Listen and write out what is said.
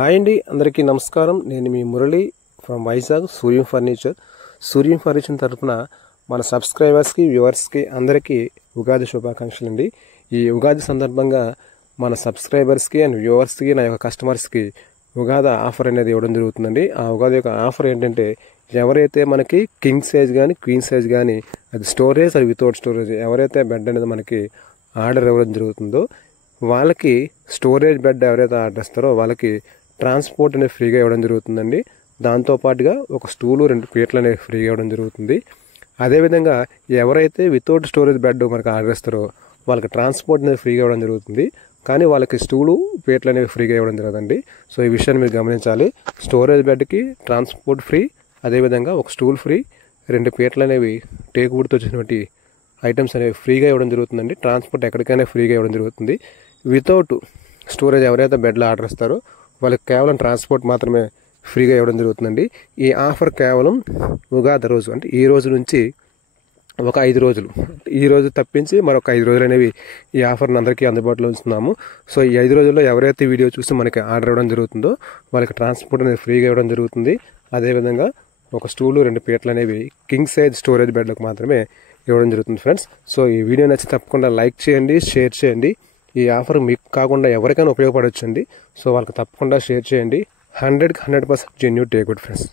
Hi అండి, అందరికీ నమస్కారం. నేను మీ Murali from Vizag Suryam furniture. Suryam furniture తరఫున మన సబ్స్క్రైబర్స్కి, వ్యూవర్స్కి అందరికీ ఉగాది శుభాకాంక్షలు అండి. ఈ ఉగాది సందర్భంగా మన సబ్స్క్రైబర్స్కి అండ్ వ్యూవర్స్కి, నా యొక్క కస్టమర్స్కి ఉగాది ఆఫర్ అనేది ఇవ్వడం జరుగుతుందండి. ఆ ఉగాది యొక్క ఆఫర్ ఏంటంటే, ఎవరైతే మనకి కింగ్ సైజ్ కానీ క్వీన్ సైజ్ కానీ, అది స్టోరేజ్ అది వితౌట్ స్టోరేజ్, ఎవరైతే బెడ్ అనేది మనకి ఆర్డర్ ఇవ్వడం జరుగుతుందో వాళ్ళకి, స్టోరేజ్ బెడ్ ఎవరైతే ఆర్డర్ ఇస్తారో వాళ్ళకి ట్రాన్స్పోర్ట్ అనేది ఫ్రీగా ఇవ్వడం జరుగుతుందండి. దాంతోపాటుగా ఒక స్టూలు 2 పీటలు అనేవి ఫ్రీగా ఇవ్వడం జరుగుతుంది. అదేవిధంగా ఎవరైతే వితౌట్ స్టోరేజ్ బెడ్ మనకు ఆర్డర్ ఇస్తారో వాళ్ళకి ట్రాన్స్పోర్ట్ అనేది ఫ్రీగా ఇవ్వడం జరుగుతుంది. కానీ వాళ్ళకి స్టూలు పీటలు అనేవి ఫ్రీగా ఇవ్వడం జరగదండి. సో ఈ విషయాన్ని మీరు గమనించాలి. స్టోరేజ్ బెడ్కి ట్రాన్స్పోర్ట్ ఫ్రీ, అదేవిధంగా ఒక స్టూల్ ఫ్రీ, 2 పీటలు అనేవి టేక్ వుడ్తో వచ్చినటువంటి ఐటమ్స్ అనేవి ఫ్రీగా ఇవ్వడం జరుగుతుందండి. ట్రాన్స్పోర్ట్ ఎక్కడికైనా ఫ్రీగా ఇవ్వడం జరుగుతుంది. వితౌట్ స్టోరేజ్ ఎవరైతే బెడ్లో ఆర్డర్ ఇస్తారో వాళ్ళకి కేవలం ట్రాన్స్పోర్ట్ మాత్రమే ఫ్రీగా ఇవ్వడం జరుగుతుందండి. ఈ ఆఫర్ కేవలం ఉగాది రోజు, అంటే ఈ రోజు నుంచి ఒక 5 రోజులు, ఈ రోజు తప్పించి మరొక 5 రోజులు అనేవి ఈ ఆఫర్ని అందరికీ అందుబాటులో ఉంచుతున్నాము. సో ఈ 5 రోజుల్లో ఎవరైతే వీడియో చూసి మనకి ఆర్డర్ ఇవ్వడం జరుగుతుందో వాళ్ళకి ట్రాన్స్పోర్ట్ అనేది ఫ్రీగా ఇవ్వడం జరుగుతుంది. అదేవిధంగా ఒక స్టూలు 2 పీటలు అనేవి కింగ్ సైజ్ స్టోరేజ్ బెడ్లకు మాత్రమే ఇవ్వడం జరుగుతుంది ఫ్రెండ్స్. సో ఈ వీడియో నచ్చి తప్పకుండా లైక్ చేయండి, షేర్ చేయండి. ఈ ఆఫర్ మీకు కాకుండా ఎవరికైనా ఉపయోగపడొచ్చండి. సో వాళ్ళకి తప్పకుండా షేర్ చేయండి. 100% జెన్యూన్ టేక్ గుడ్ ఫ్రెండ్స్.